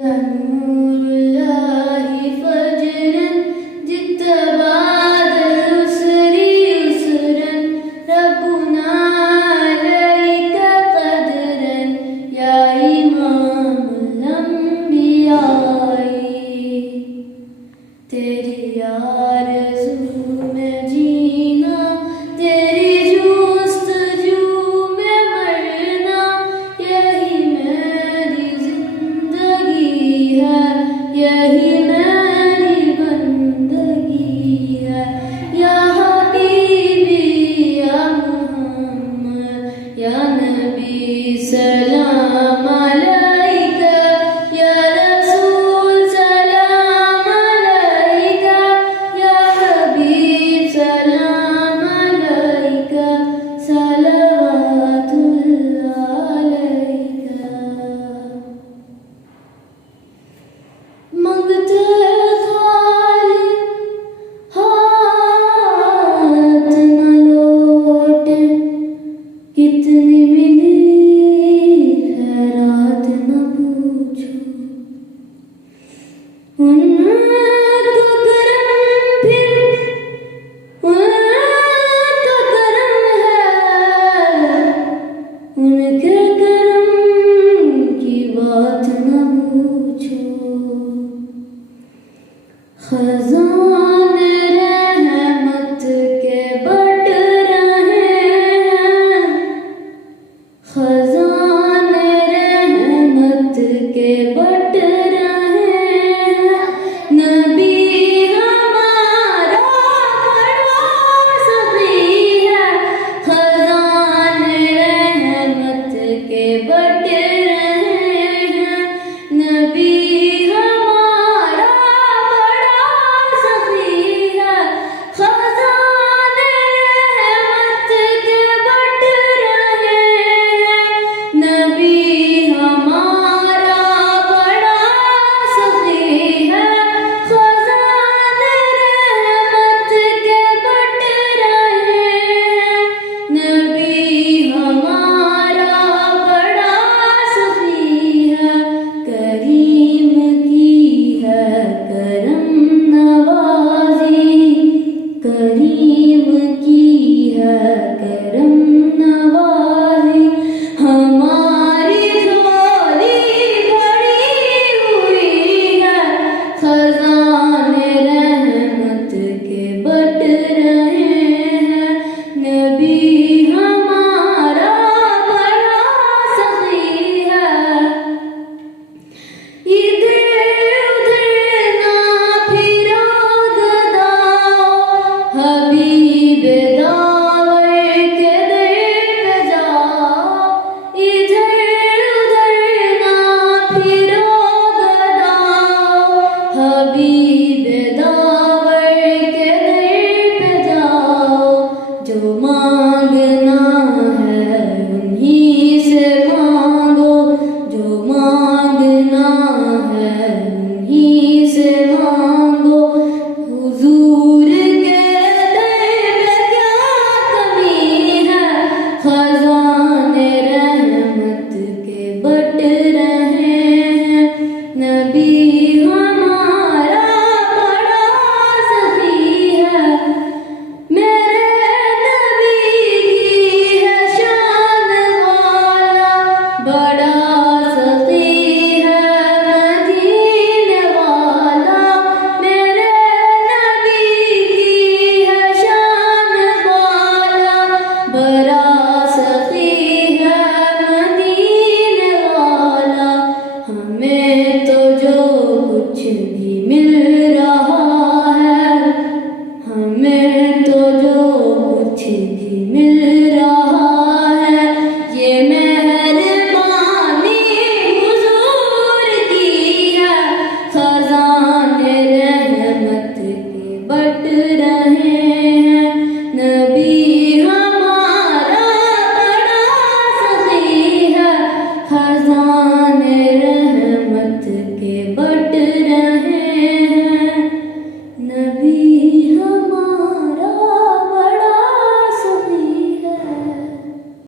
نور الله فجرا جئت بعد العسر يسرا ربنا عليك قدرا يا إمام الأنبياء تیری آرزو میں جینا تیری جستجو میں مرنا یہی میری زندگی ہے یہی میری بندگی ہے یا حبیبی یا محمد یا نبی سلام علیکہ یا رسول سلام علیکہ یا حبیب سلام علیکہ صلوات اللہ علیکہ منگتے خالی ہاتھ نہ لوٹے کتنی ملی خیرات نہ پوچھو ان کا کرم پھر ان کا کرم ہے ان کے کرم کی بات نہ پوچھو خزان رحمت کے بٹ رہے ہیں خزان رحمت کے بٹ رہے ہیں نبی ہمارا بڑا سخی ہے خزان رحمت کے بٹ رہے ہیں نبی ہمارا بڑا سخی ہے خزان رحمت کے بٹ رہے ہیں نبی ہمارا بڑا سخی ہے خزان رحمت کے بٹ رہے ہیں نبی ہمارا بڑا سخی ہے کریم کی ہے کرم نوازی کریم کی ہے کرم نوازی ہماری جھولی بھری ہوئی ہے خزان رحمت کے بٹ رہے ہیں نبی ہمارا بڑا سخی ہے ادھر ادھر نہ پھرو گداؤ حبیب داور کے در پہ جاؤ ادھر ادھر نہ پھرو گداؤ حبیب داور کے در پہ جاؤ جو مانگنا ہے انہی سے مانگو جو مانگنا ہے انہی سے مانگو حضور کے در پہ کیا کمی ہے خزان رحمت کے بٹ رہے ہیں نبی ہمارا بڑا سخی ہے میرے نبی کی ہے شان والا بڑا سخی ہے مدینے والا میرے نبی کی ہے شان والا بڑا سخی ہے مدینے والا ہمیں تو جو کچھ بھی مل رہا ہے ہمیں تو جو کچھ بھی مل رہا ہے یہ مہربانی حضور کی ہے خزان رحمت کے بٹ رہے ہیں نبی ہمارا بڑا سخی ہے خزان